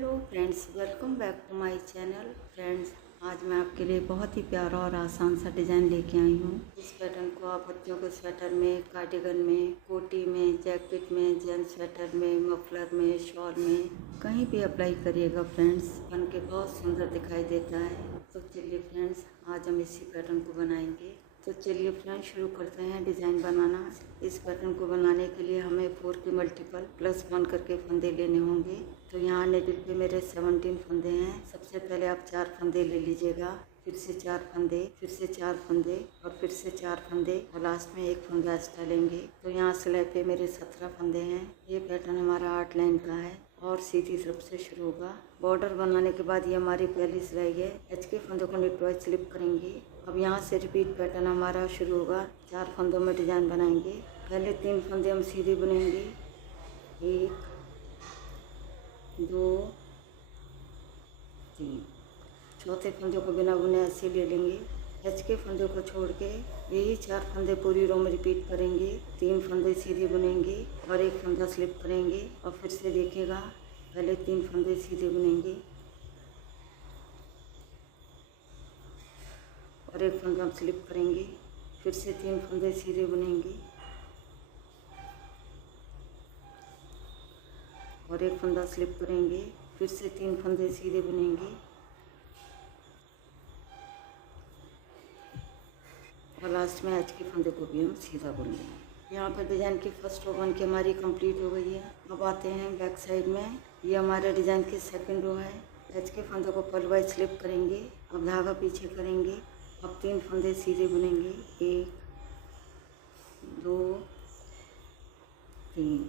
Hello friends, welcome back to my channel. Friends, आज मैं आपके लिए बहुत ही प्यारा और आसान सा डिज़ाइन लेके आई हूँ। इस पैटर्न को आप बच्चों के स्वेटर में, कार्डिगन में, कोटी में, जैकेट में, जेंट्स स्वेटर में, मफलर में, शॉल में कहीं भी अप्लाई करिएगा। फ्रेंड्स, बन के बहुत सुंदर दिखाई देता है। तो चलिए फ्रेंड्स, आज हम इसी पैटर्न को बनाएंगे। तो चलिए फ्रेंड्स, शुरू करते हैं डिज़ाइन बनाना। इस पैटर्न को बनाने के लिए हमें 4 के मल्टीपल +1 करके फंदे लेने होंगे। तो यहाँ नेडल पे मेरे 17 फंदे हैं। सबसे पहले आप 4 फंदे ले लीजिएगा, फिर से 4 फंदे, फिर से 4 फंदे और फिर से 4 फंदे और लास्ट में 1 फंदा एक्स्ट्रा लेंगे। तो यहाँ सिलाई पे मेरे 17 फंदे हैं। ये पैटर्न हमारा 8 लाइन का है और सीधी तरफ से शुरू होगा। बॉर्डर बनाने के बाद ये हमारी पहली सिलाई है। एच के फंदों को नीटवाइज स्लिप करेंगे। अब यहाँ से रिपीट पैटर्न हमारा शुरू होगा। 4 फंदों में डिजाइन बनाएंगे। पहले 3 फंदे हम सीधे बुनेंगे, 1 2 3। चौथे फंदे को बिना बुने ऐसे ले लेंगे। एच के फंदे को छोड़ के यही 4 फंदे पूरी रो में रिपीट करेंगे। 3 फंदे सीधे बुनेंगे और 1 फंदा स्लिप करेंगे और फिर से देखिएगा, पहले 3 फंदे सीधे बुनेंगे और 1 फंदा हम स्लिप करेंगे, फिर से 3 फंदे सीधे बुनेंगे और 1 फंदा स्लिप करेंगे, फिर से 3 फंदे सीधे बुनेंगे और लास्ट में एच के फंदे को भी हम सीधा बुनेंगे। यहाँ पर डिज़ाइन की फर्स्ट रो बन के हमारी कंप्लीट हो गई है। अब आते हैं बैक साइड में। ये हमारे डिज़ाइन की सेकंड रो है। एच के फंदे को पल वाइज स्लिप करेंगे। अब धागा पीछे करेंगे। अब 3 फंदे सीधे बुनेंगे, 1 2 3।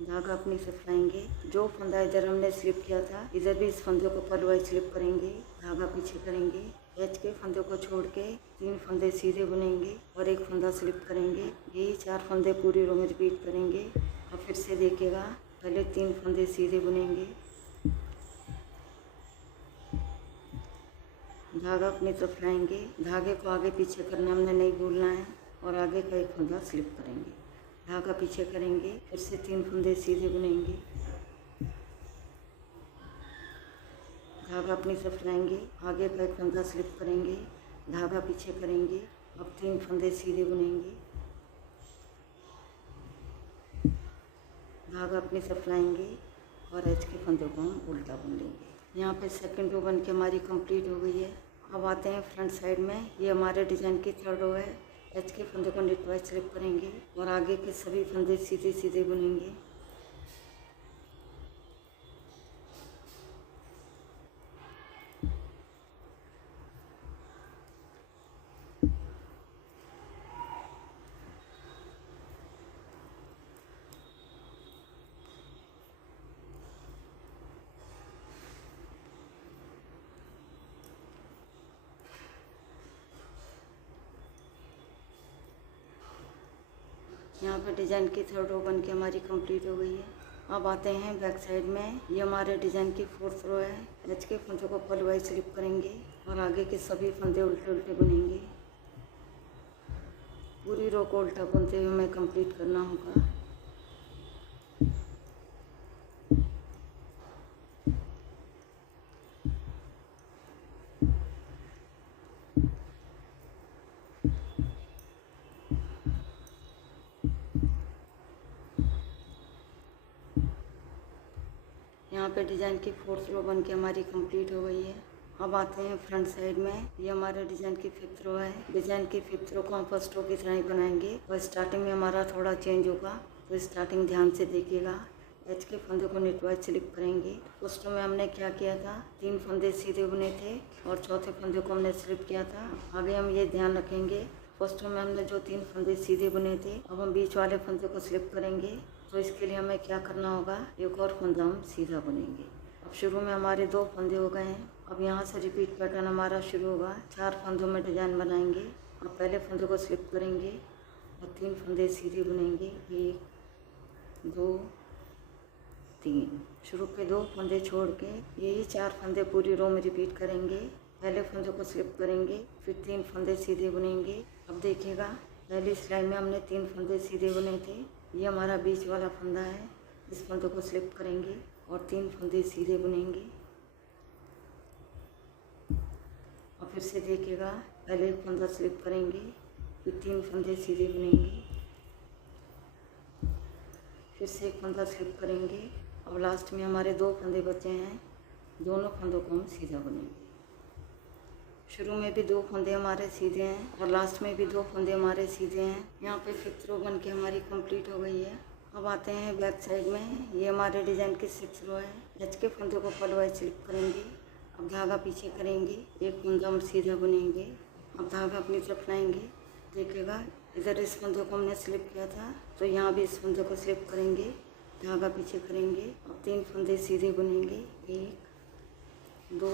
धागा अपनी तरफ लाएंगे। जो फंदा इधर हमने स्लिप किया था, इधर भी इस फंदे को पल वाइज स्लिप करेंगे। धागा पीछे करेंगे। एच के फंदे को छोड़ के 3 फंदे सीधे बुनेंगे और 1 फंदा स्लिप करेंगे। यही 4 फंदे पूरी रो में रिपीट करेंगे और फिर से देखिएगा, पहले 3 फंदे सीधे बुनेंगे, धागा अपनी तरफ लाएंगे। धागे को आगे पीछे करना हमने नहीं भूलना है और आगे का 1 फंदा स्लिप करेंगे। धागा पीछे करेंगे, फिर से 3 फंदे सीधे बुनेंगे, धागा अपनी तरफ लाएंगे। आगे का 1 फंदा स्लिप करेंगे, धागा पीछे करेंगे। अब 3 फंदे सीधे बुनेंगे, धागा अपनी तरफ लाएंगे और एच के फंदे को हम उल्टा बुन लेंगे। यहाँ पे सेकंड रो बन के हमारी कंप्लीट हो गई है। अब आते हैं फ्रंट साइड में। ये हमारे डिज़ाइन की थर्ड रो है। एच के फंदे को नीटवाइज स्लिप करेंगे और आगे के सभी फंदे सीधे सीधे बुनेंगे। यहाँ पर डिज़ाइन की थर्ड रो बन के हमारी कंप्लीट हो गई है। अब आते हैं बैक साइड में। ये हमारे डिज़ाइन की फोर्थ रो है। एच के फंदों को पल वाइज स्लिप करेंगे और आगे के सभी फंदे उल्टे उल्टे बुनेंगे। पूरी रो को उल्टा बुनते हुए हमें कंप्लीट करना होगा। यहाँ पे डिज़ाइन की फोर्थ रो बन के हमारी कंप्लीट हो गई है। अब आते हैं फ्रंट साइड में। ये हमारे डिज़ाइन की 5th रो है। डिज़ाइन की 5th रो को हम फर्स्ट रो की तरह ही बनाएंगे और स्टार्टिंग में हमारा थोड़ा चेंज होगा, तो स्टार्टिंग ध्यान से देखिएगा। एच के फंदे को नीटवाइज स्लिप करेंगे। फर्स्ट रो में हमने क्या किया था, 3 फंदे सीधे बुने थे और चौथे फंदे को हमने स्लिप किया था। आगे हम ये ध्यान रखेंगे, फर्स्ट रो में हमने जो 3 फंदे सीधे बुने थे, अब हम बीच वाले फंदे को स्लिप करेंगे। तो इसके लिए हमें क्या करना होगा, एक और फंदा हम सीधा बुनेंगे। अब शुरू में हमारे 2 फंदे हो गए हैं। अब यहाँ से रिपीट पैटर्न हमारा शुरू होगा। 4 फंदों में डिज़ाइन बनाएंगे। अब पहले फंदे को स्लिप करेंगे और 3 फंदे सीधे बुनेंगे, 1 2 3। शुरू के 2 फंदे छोड़ के यही 4 फंदे पूरी रो में रिपीट करेंगे। पहले फंदे को स्लिप करेंगे, फिर 3 फंदे सीधे बुनेंगे। अब देखिएगा, पहली सिलाई में हमने 3 फंदे सीधे बुने थे। ये हमारा बीच वाला फंदा है। इस फंदे को स्लिप करेंगे और 3 फंदे सीधे बुनेंगे। और फिर से देखिएगा, पहले एक फंदा स्लिप करेंगे, फिर 3 फंदे सीधे बुनेंगे, फिर से एक फंदा स्लिप करेंगे। अब लास्ट में हमारे 2 फंदे बचे हैं, दोनों फंदों को हम सीधा बुनेंगे। शुरू में भी 2 फंदे हमारे सीधे हैं और लास्ट में भी 2 फंदे हमारे सीधे हैं। यहाँ पे 5th रो बन के हमारी कंप्लीट हो गई है। अब आते हैं बैक साइड में। ये हमारे डिज़ाइन की 6th रो है। एच के फंदे को पलवाई स्लिप करेंगे। अब धागा पीछे करेंगे, एक फंदा हम सीधा बुनेंगे। अब धागा अपनी तरफ लाएंगे। देखिएगा, इधर इस फंदे को हमने स्लिप किया था, तो यहाँ भी इस फंदे को स्लिप करेंगे, धागा पीछे करेंगे। अब 3 फंदे सीधे बुनेंगे, 1 2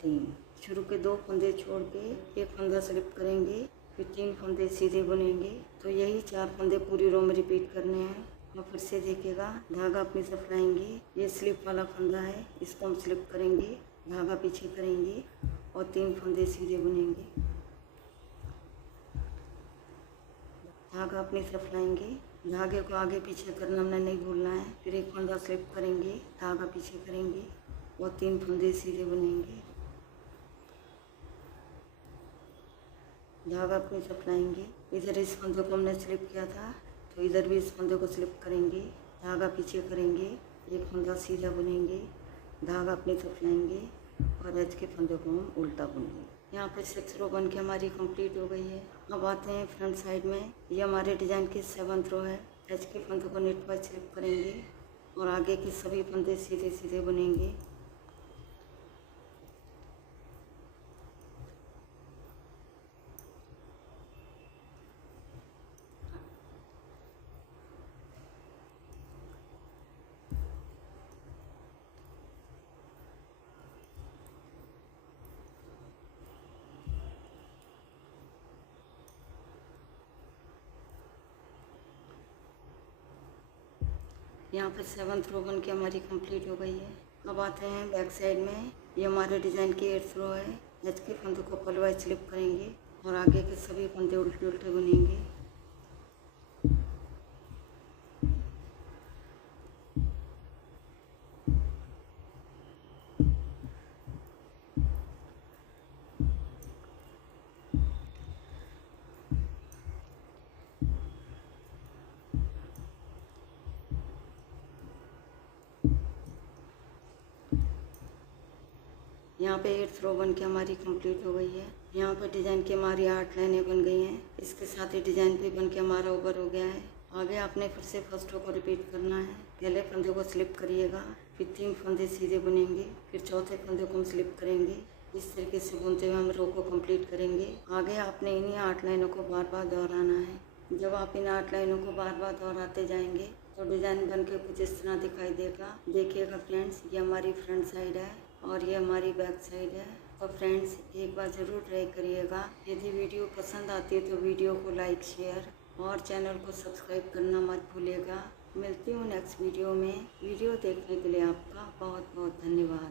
3। शुरू के 2 फंदे छोड़ के एक फंदा स्लिप करेंगे, फिर 3 फंदे सीधे बुनेंगे। तो यही 4 फंदे पूरी रो में रिपीट करने हैं। और फिर से देखिएगा, धागा अपनी तरफ लाएंगे, ये स्लिप वाला फंदा है, इसको हम स्लिप करेंगे, धागा पीछे करेंगे और 3 फंदे सीधे बुनेंगे। धागा अपनी तरफ लाएंगे, धागे को आगे पीछे करना हमने नहीं भूलना है। फिर एक फंदा स्लिप करेंगे, धागा पीछे करेंगे और 3 फंदे सीधे बुनेंगे। धागा अपनी तरफ लाएंगे, इधर इस फंदे को हमने स्लिप किया था, तो इधर भी इस फंदे को स्लिप करेंगे, धागा पीछे करेंगे, एक फंदा सीधा बुनेंगे, धागा अपनी तरफ लाएंगे और एच के फंदे को हम उल्टा बुनेंगे। यहाँ पे 6th रो बन के हमारी कंप्लीट हो गई है। अब आते हैं फ्रंट साइड में। ये हमारे डिज़ाइन की 7th रो है। एच के फंदे को नेट वाइज स्लिप करेंगे और आगे के सभी फंदे सीधे सीधे बुनेंगे। यहाँ पर 7th रो बन के हमारी कंप्लीट हो गई है। अब आते हैं बैक साइड में। ये हमारे डिज़ाइन की 8th रो है। एच के फंदे को पलवाई स्लिप करेंगे और आगे के सभी फंदे उल्टे उल्टे बुनेंगे। यहाँ पे 8th रो बन के हमारी कंप्लीट हो गई है। यहाँ पर डिज़ाइन की हमारी 8 लाइनें बन गई हैं। इसके साथ ही डिज़ाइन भी बन के हमारा ओवर हो गया है। आगे आपने फिर से फर्स्ट रो को रिपीट करना है। पहले फंदे को स्लिप करिएगा, फिर 3 फंदे सीधे बुनेंगे, फिर चौथे फंदे को हम स्लिप करेंगे। इस तरीके से बुनते हुए हम रो को कंप्लीट करेंगे। आगे आपने इन्हीं 8 लाइनों को बार बार दोहराना है। जब आप इन 8 लाइनों को बार बार दोहराते जाएंगे तो डिज़ाइन बन के कुछ इस तरह दिखाई देगा। देखिएगा फ्रेंड्स, ये हमारी फ्रंट साइड है और ये हमारी बैक साइड है। और फ्रेंड्स, एक बार ज़रूर ट्राई करिएगा। यदि वीडियो पसंद आती है तो वीडियो को लाइक शेयर और चैनल को सब्सक्राइब करना मत भूलिएगा। मिलती हूँ नेक्स्ट वीडियो में। वीडियो देखने के लिए आपका बहुत बहुत धन्यवाद।